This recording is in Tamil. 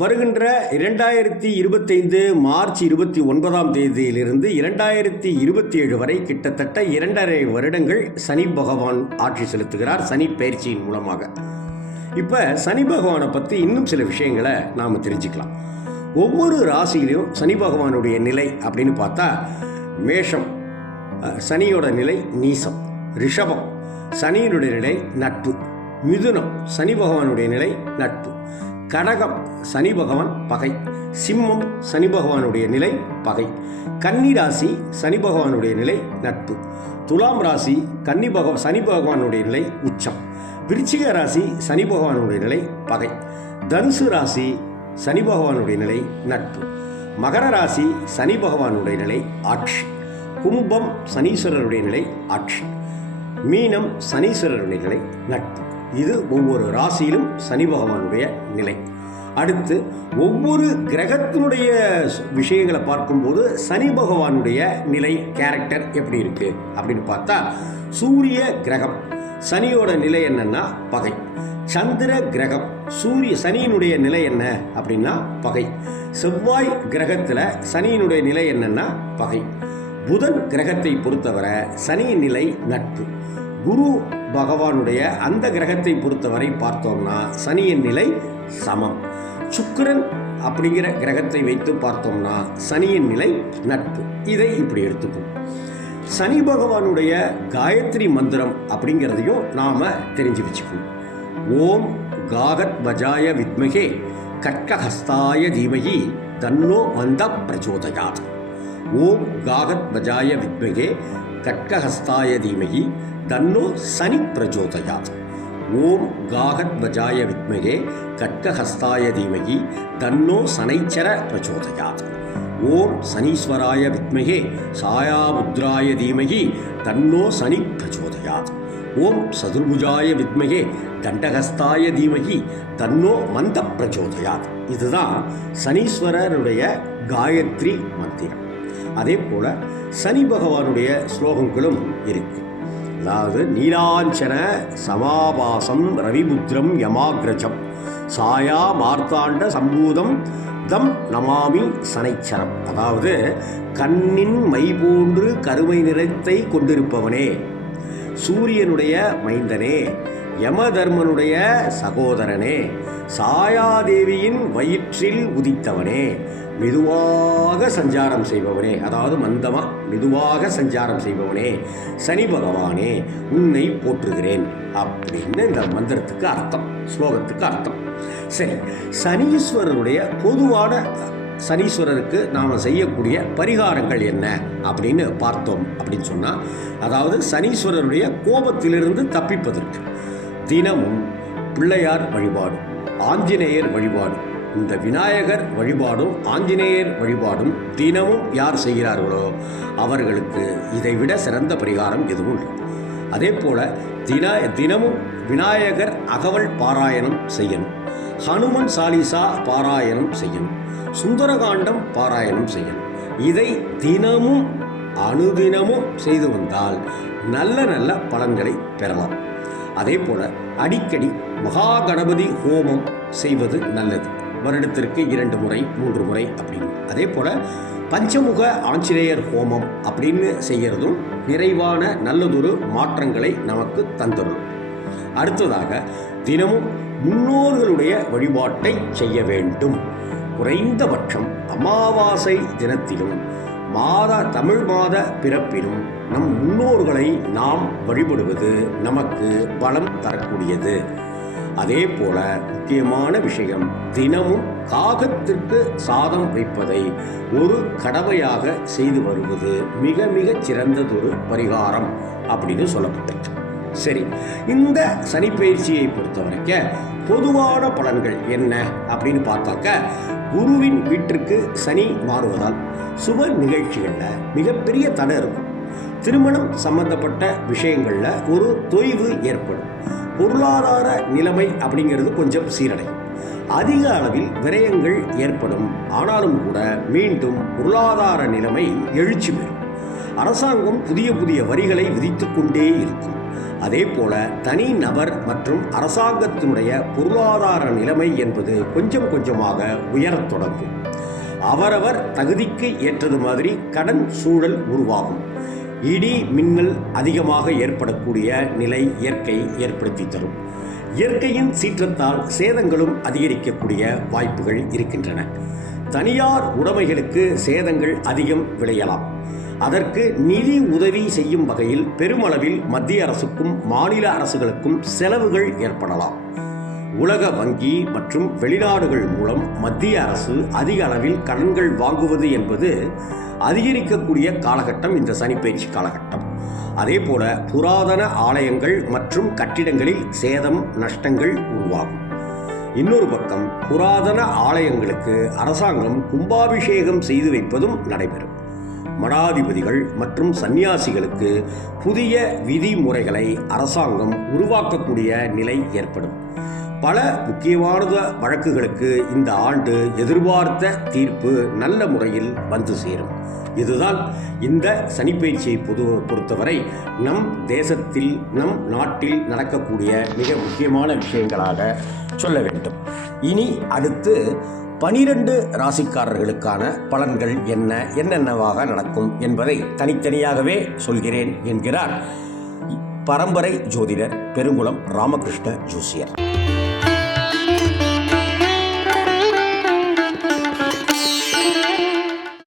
வருகின்ற இரண்டாயிரத்தி இருபத்தைந்து மார்ச் இருபத்தி ஒன்பதாம் தேதியிலிருந்து இரண்டாயிரத்தி இருபத்தி ஏழு வரை கிட்டத்தட்ட இரண்டரை வருடங்கள் சனி பகவான் ஆட்சி செலுத்துகிறார் சனி பயிற்சியின் மூலமாக. இப்போ சனி பகவானை பற்றி இன்னும் சில விஷயங்களை நாம் தெரிஞ்சுக்கலாம். ஒவ்வொரு ராசியிலையும் சனி பகவானுடைய நிலை அப்படின்னு பார்த்தா மேஷம் சனியோட நிலை நீசம் ரிஷபம் சனியினுடைய நிலை நட்பு மிதுனம் சனி பகவானுடைய நிலை நட்பு. கடகம் சனி பகவான் பகை சிம்மம் சனி பகவானுடைய நிலை பகை கன்னி ராசி சனி பகவானுடைய நிலை நட்பு துலாம் ராசி கன்னி பக சனி பகவானுடைய நிலை உச்சம் விருச்சிக ராசி சனி பகவானுடைய நிலை பகை தனுசு ராசி சனி பகவானுடைய நிலை நட்பு மகர ராசி சனி பகவானுடைய நிலை ஆட்சி கும்பம் சனீஸ்வரருடைய நிலை ஆட்சி மீனம் சனீஸ்வரருடைய நிலை நட்பு. இது ஒவ்வொரு ராசியிலும் சனி பகவானுடைய நிலை. அடுத்து ஒவ்வொரு கிரகத்தினுடைய விஷயங்களை பார்க்கும்போது சனி பகவானுடைய நிலை கேரக்டர் எப்படி இருக்கு அப்படின்னு பார்த்தா சூரிய கிரகம். சனியோட நிலை என்னன்னா பகை. சந்திர கிரகம். சூரிய சனியினுடைய நிலை என்ன அப்படின்னா பகை. செவ்வாய் கிரகத்தில் சனியினுடைய நிலை என்னன்னா பகை. புதன் கிரகத்தை பொறுத்தவரை சனியின் நிலை நட்பு. குரு பகவானுடைய அந்த கிரகத்தை பொறுத்தவரை பார்த்தோம்னா சனியின் நிலை சமம். சுக்கரன் அப்படிங்கிற கிரகத்தை வைத்து பார்த்தோம்னா சனியின் நிலை நட்பு. இதை இப்படி எடுத்துப்போம். சனி பகவானுடைய காயத்ரி மந்திரம் அப்படிங்கிறதையும் நாம தெரிஞ்சு வச்சுக்கணும் ஓம் காகத் பஜாய வித்மகே கட்கஹஸ்தாய தீமகி தன்னோ வந்த பிரச்சோதயாத். ஓம் காகத் பஜாய வித்மகே கட்கஹஸ்தாய தீமகி தன்னோ சனி பிரச்சோதயாத் ஓம் காகத்வஜாய வித்மகே கட்கஹஸ்தாய தீமகி தன்னோ சனைச்சர பிரச்சோதயாத் ஓம் சனீஸ்வராய வித்மகே சாயாமுத்ராய தீமகி தன்னோ சனி பிரச்சோதயாத் ஓம் சதுர்புஜாய வித்மகே தண்டகஸ்தாய தீமகி தன்னோ மந்த பிரச்சோதயாத் இதுதான் சனீஸ்வரருடைய காயத்ரி மந்திரம். அதே போல சனி பகவானுடைய ஸ்லோகங்களும் இருக்குது அதாவது நீலாஞ்சன சமாபாசம் ரவிபுத்திரம் யமாகிரஜம். சாயா மார்த்தாண்ட சம்பூதம் தம் நமாமி சனைச்சரம். அதாவது கண்ணின் மை போன்று கருமை நிறத்தை கொண்டிருப்பவனே. சூரியனுடைய மைந்தனே யமதர்மனுடைய சகோதரனே சாயாதேவியின் வயிற்றில் உதித்தவனே. மெதுவாக சஞ்சாரம் செய்பவனே. அதாவது மந்தமாக மெதுவாக சஞ்சாரம் செய்பவனே. சனி பகவானே உன்னை போற்றுகிறேன். அப்படின்னு இந்த மந்திரத்துக்கு அர்த்தம் ஸ்லோகத்துக்கு அர்த்தம். சரி சனீஸ்வரருடைய பொதுவான சனீஸ்வரருக்கு நாம் செய்யக்கூடிய பரிகாரங்கள் என்ன அப்படின்னு பார்த்தோம் அப்படின்னு சொன்னால் அதாவது சனீஸ்வரருடைய கோபத்திலிருந்து தப்பிப்பதற்கு தினமும் பிள்ளையார் வழிபாடு ஆஞ்சநேயர் வழிபாடு இந்த விநாயகர் வழிபாடும் ஆஞ்சநேயர் வழிபாடும் தினமும் யார் செய்கிறார்களோ அவர்களுக்கு இதைவிட சிறந்த பரிகாரம் எதுவும் இல்லை. அதே போல தின தினமும் விநாயகர் அகவல் பாராயணம் செய்யணும். ஹனுமன் சாலிசா பாராயணம் செய்யணும். சுந்தரகாண்டம் பாராயணம் செய்யணும். இதை தினமும் அனுதினமும் செய்து வந்தால் நல்ல நல்ல பலன்களை பெறலாம். அதே போல அடிக்கடி மகா கணபதி ஹோமம் செய்வது நல்லது. வருடத்திற்கு இரண்டு முறை மூன்று முறை அப்படின்னு. அதே போல் பஞ்சமுக ஆஞ்சநேயர் ஹோமம் அப்படின்னு செய்கிறதும் நிறைவான நல்லதொரு மாற்றங்களை நமக்கு தந்துடும் அடுத்ததாக தினமும் முன்னோர்களுடைய வழிபாட்டை செய்ய வேண்டும். குறைந்தபட்சம் அமாவாசை தினத்திலும் மாத தமிழ் மாத பிறப்பிலும் நம் முன்னோர்களை நாம் வழிபடுவது நமக்கு பலம் தரக்கூடியது. அதே போல முக்கியமான விஷயம் தினமும் காகத்திற்கு சாதம் வைப்பதை ஒரு கடமையாக செய்து வருவது மிக மிகச் சிறந்ததொரு பரிகாரம் அப்படின்னு சொல்லப்பட்டிருக்கு. சரி இந்த சனிப்பயிற்சியை பொறுத்த வரைக்கும் பொதுவான பலன்கள் என்ன அப்படின்னு பார்த்தாக்க குருவின் வீட்டிற்கு சனி மாறுவதால் சுப நிகழ்ச்சிகளில் மிகப்பெரிய தடை இருக்கும். திருமணம் சம்பந்தப்பட்ட விஷயங்களில் ஒரு தொய்வு ஏற்படும். பொருளாதார நிலைமை அப்படிங்கிறது கொஞ்சம் சீரடையும் அதிக அளவில் விரயங்கள் ஏற்படும். ஆனாலும் கூட மீண்டும் பொருளாதார நிலைமை எழுச்சி பெறும். அரசாங்கம் புதிய புதிய வரிகளை விதித்து கொண்டே இருக்கும். அதே போல தனி நபர் மற்றும் அரசாங்கத்தினுடைய பொருளாதார நிலைமை என்பது கொஞ்சம் கொஞ்சமாக உயரத் தொடங்கும். அவரவர் தகுதிக்கு ஏற்றது மாதிரி கடன் சூழல் உருவாகும். இடி மின்னல் அதிகமாக ஏற்படக்கூடிய நிலை இயற்கை ஏற்படுத்தி தரும். இயற்கையின் சீற்றத்தால் சேதங்களும் அதிகரிக்கக்கூடிய வாய்ப்புகள் இருக்கின்றன. தனியார் உடைமைகளுக்கு சேதங்கள் அதிகம் விளையலாம். அதற்கு நிதி உதவி செய்யும் வகையில் பெருமளவில் மத்திய அரசுக்கும் மாநில அரசுகளுக்கும் செலவுகள் ஏற்படலாம். உலக வங்கி மற்றும் வெளிநாடுகள் மூலம் மத்திய அரசு அதிக அளவில் கடன்கள் வாங்குவது என்பது அதிகரிக்கக்கூடிய காலகட்டம் இந்த சனிப்பயிற்சி காலகட்டம். அதே போல புராதன ஆலயங்கள் மற்றும் கட்டிடங்களில் சேதம் நஷ்டங்கள் உருவாகும். இன்னொரு பக்கம் புராதன ஆலயங்களுக்கு அரசாங்கம் கும்பாபிஷேகம் செய்து வைப்பதும் நடைபெறும். மடாதிபதிகள் மற்றும் சந்நியாசிகளுக்கு புதிய விதிமுறைகளை அரசாங்கம் உருவாக்கக்கூடிய நிலை ஏற்படும். பல முக்கியமான வழக்குகளுக்கு இந்த ஆண்டு எதிர்பார்த்த தீர்ப்பு நல்ல முறையில் வந்து சேரும். இதுதான் இந்த சனிப்பயிற்சியை பொது பொறுத்தவரை நம் தேசத்தில் நம் நாட்டில் நடக்கக்கூடிய மிக முக்கியமான விஷயங்களாக சொல்ல வேண்டும். இனி அடுத்து பனிரெண்டு ராசிக்காரர்களுக்கான பலன்கள் என்ன என்னென்னவாக நடக்கும் என்பதை தனித்தனியாகவே சொல்கிறேன் என்கிறார். பரம்பரை ஜோதிடர் பெருங்குளம் ராமகிருஷ்ண ஜோசியர்.